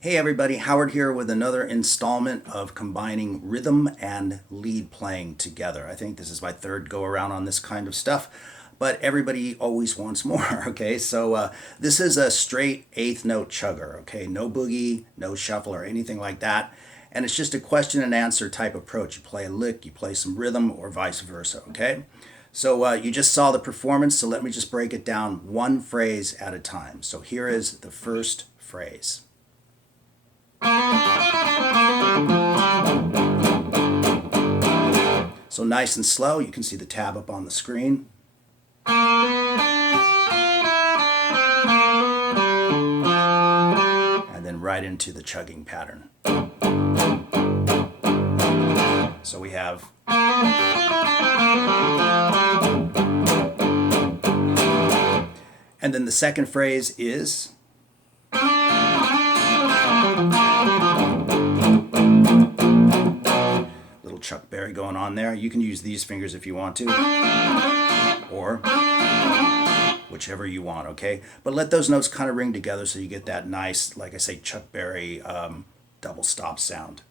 Hey everybody, Howard here with another installment of combining rhythm and lead playing together. I think this is my third go around on this kind of stuff, but everybody always wants more, okay? So this is a straight eighth note chugger, okay? No boogie, no shuffle or anything like that. And it's just a question and answer type approach. You play a lick, you play some rhythm, or vice versa, okay? So you just saw the performance, so let me just break it down one phrase at a time. So here is the first phrase. So nice and slow, you can see the tab up on the screen. And then right into the chugging pattern. So we have. And then the second phrase is. Little Chuck Berry going on there. You can use these fingers if you want to, or whichever you want, okay? But let those notes kind of ring together so you get that nice, like I say, Chuck Berry double stop sound.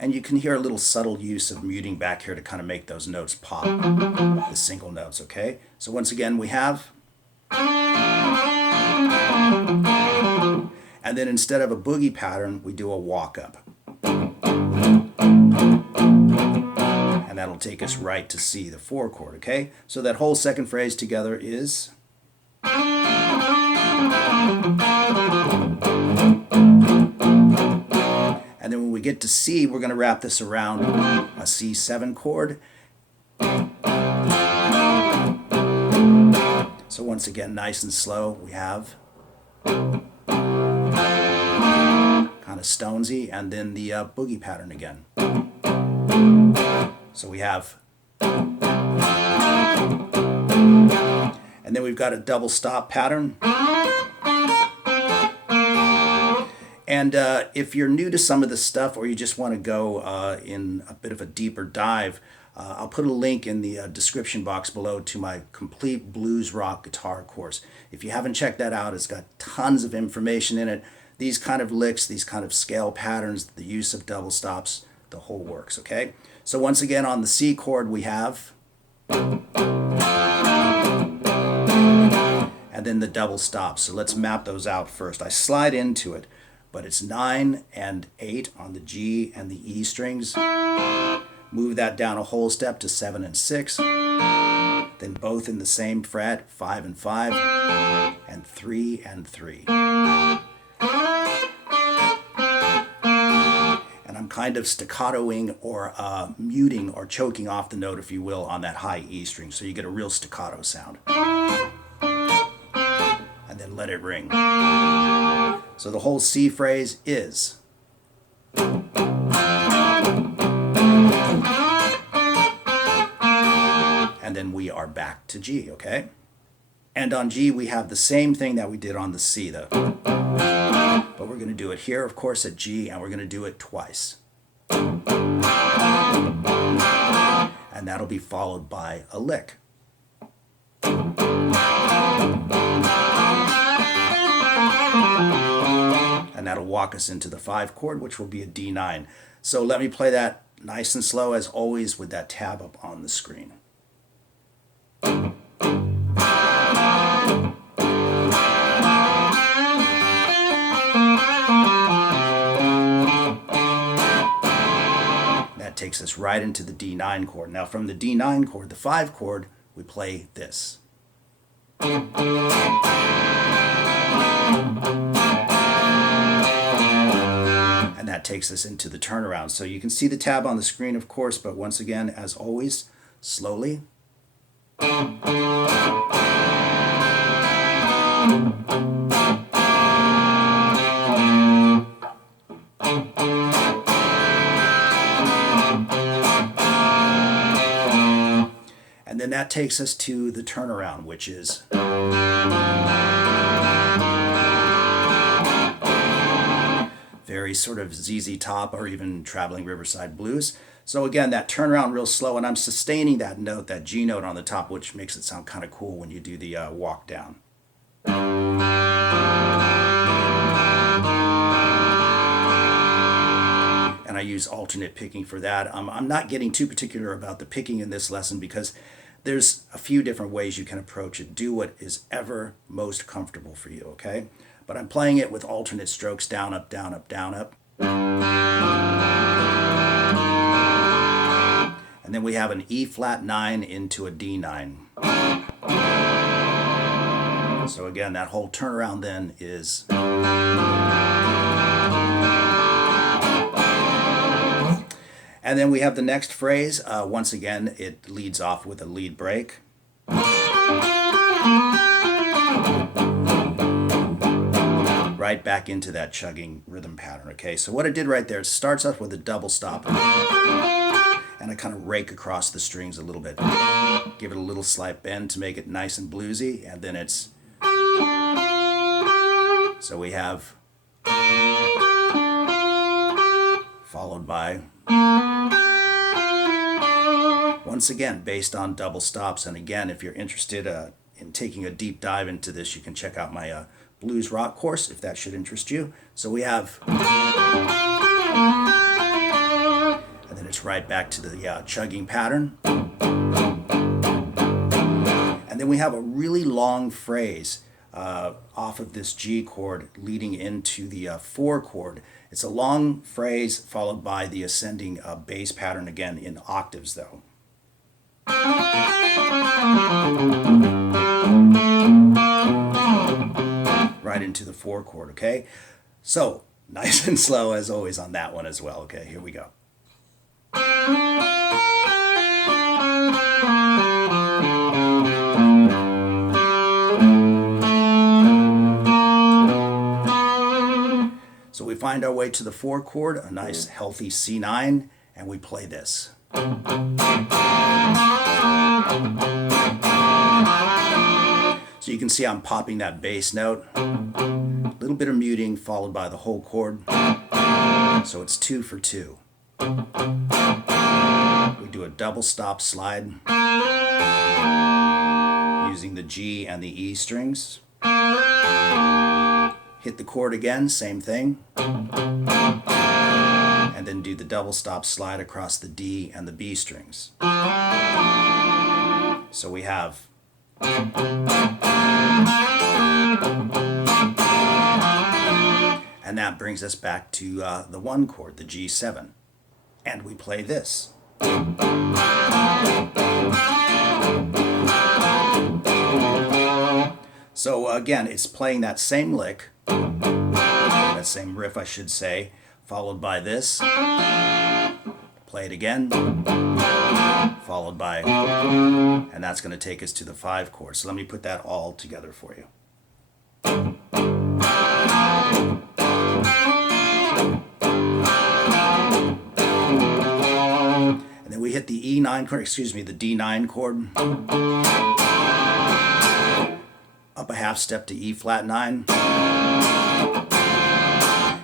And you can hear a little subtle use of muting back here to kind of make those notes pop, the single notes, okay? So once again, we have. And then instead of a boogie pattern, we do a walk up. And that'll take us right to C, the 4 chord, okay? So that whole second phrase together is. And then when we get to C, we're going to wrap this around a C7 chord. So once again, nice and slow, we have kind of Stonesy, and then the boogie pattern again. So we have, and then we've got a double stop pattern. And if you're new to some of this stuff, or you just want to go in a bit of a deeper dive, I'll put a link in the description box below to my complete blues rock guitar course. If you haven't checked that out, it's got tons of information in it. These kind of licks, these kind of scale patterns, the use of double stops, the whole works, okay? So once again, on the C chord, we have. And then the double stops. So let's map those out first. I slide into it, but it's 9 and 8 on the G and the E strings. Move that down a whole step to 7 and 6. Then both in the same fret, 5 and 5, and 3 and 3. And I'm kind of staccatoing or muting or choking off the note, if you will, on that high E string. So you get a real staccato sound. And then let it ring. So the whole C phrase is. And then we are back to G, okay? And on G, we have the same thing that we did on the C, though. But we're going to do it here, of course, at G, and we're going to do it twice. And that'll be followed by a lick. And that'll walk us into the 5 chord, which will be a D9. So let me play that nice and slow, as always, with that tab up on the screen. That takes us right into the D9 chord. Now from the D9 chord, the 5 chord, we play this. And that takes us into the turnaround. So you can see the tab on the screen, of course, but once again, as always, slowly. And then that takes us to the turnaround, which is. Very sort of ZZ Top or even Traveling Riverside Blues. So again, that turnaround real slow, and I'm sustaining that note, that G note on the top, which makes it sound kind of cool when you do the walk down. And I use alternate picking for that. I'm not getting too particular about the picking in this lesson because there's a few different ways you can approach it. Do what is ever most comfortable for you, okay? But I'm playing it with alternate strokes, down, up, down, up, down, up. And then we have an E flat 9 into a D9. So again, that whole turnaround then is... And then we have the next phrase. Once again, it leads off with a lead break. Right back into that chugging rhythm pattern, okay? So what I did right there, it starts off with a double stop. And I kind of rake across the strings a little bit. Give it a little slight bend to make it nice and bluesy. And then it's... So we have... Followed by... Once again, based on double stops. And again, if you're interested in taking a deep dive into this, you can check out my blues rock course, if that should interest you. So we have... And then it's right back to the chugging pattern. And then we have a really long phrase off of this G chord leading into the 4 chord. It's a long phrase followed by the ascending bass pattern, again in octaves though. Right into the 4 chord, okay? So, nice and slow as always on that one as well, okay? Here we go. So we find our way to the 4 chord, a nice healthy C9, and we play this. So you can see I'm popping that bass note, a little bit of muting followed by the whole chord. So it's 2 for 2. We do a double stop slide using the G and the E strings. Hit the chord again, same thing. And then do the double stop slide across the D and the B strings. So we have... And that brings us back to the 1 chord, the G7. And we play this. So again, it's playing that same lick, that same riff I should say, followed by this. Play it again, followed by, and that's going to take us to the 5 chord. So let me put that all together for you. And then we hit the E9 chord, the D9 chord. Up a half step to E flat 9.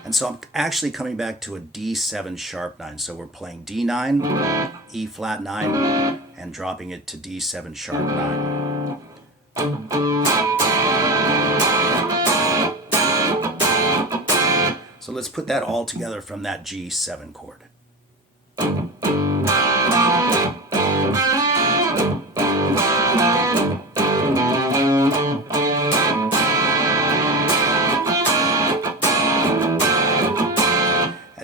And so I'm actually coming back to a D7 sharp 9. So we're playing D9, E flat 9, and dropping it to D7 sharp 9. So let's put that all together from that G7 chord.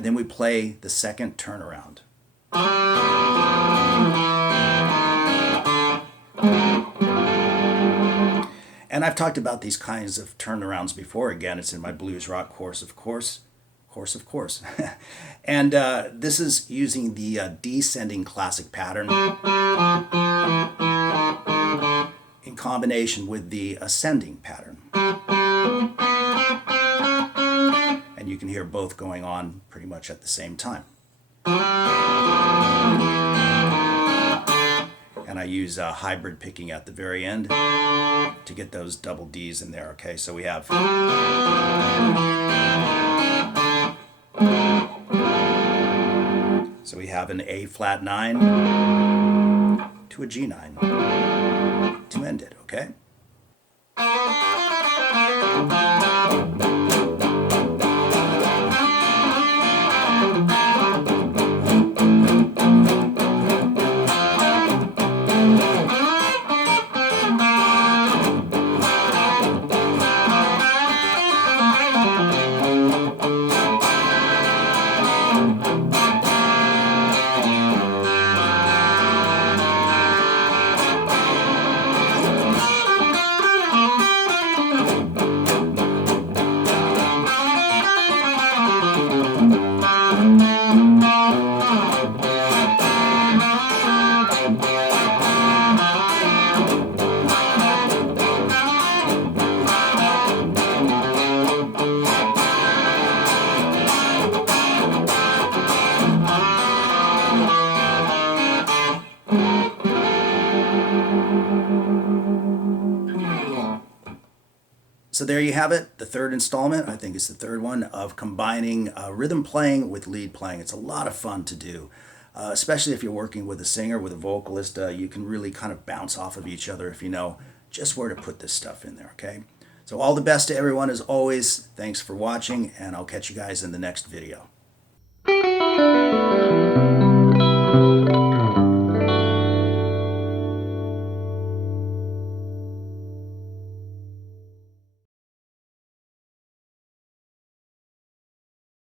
Then we play the second turnaround. And I've talked about these kinds of turnarounds before. Again, it's in my blues rock course, of course. And this is using the descending classic pattern in combination with the ascending pattern. And you can hear both going on pretty much at the same time. And I use hybrid picking at the very end to get those double Ds in there, okay? So we have... have an A flat 9 to a G9 to end it, okay? So there you have it, the third installment, I think it's the third one, of combining rhythm playing with lead playing. It's a lot of fun to do, especially if you're working with a singer, with a vocalist. You can really kind of bounce off of each other if you know just where to put this stuff in there, okay? So all the best to everyone as always. Thanks for watching, and I'll catch you guys in the next video.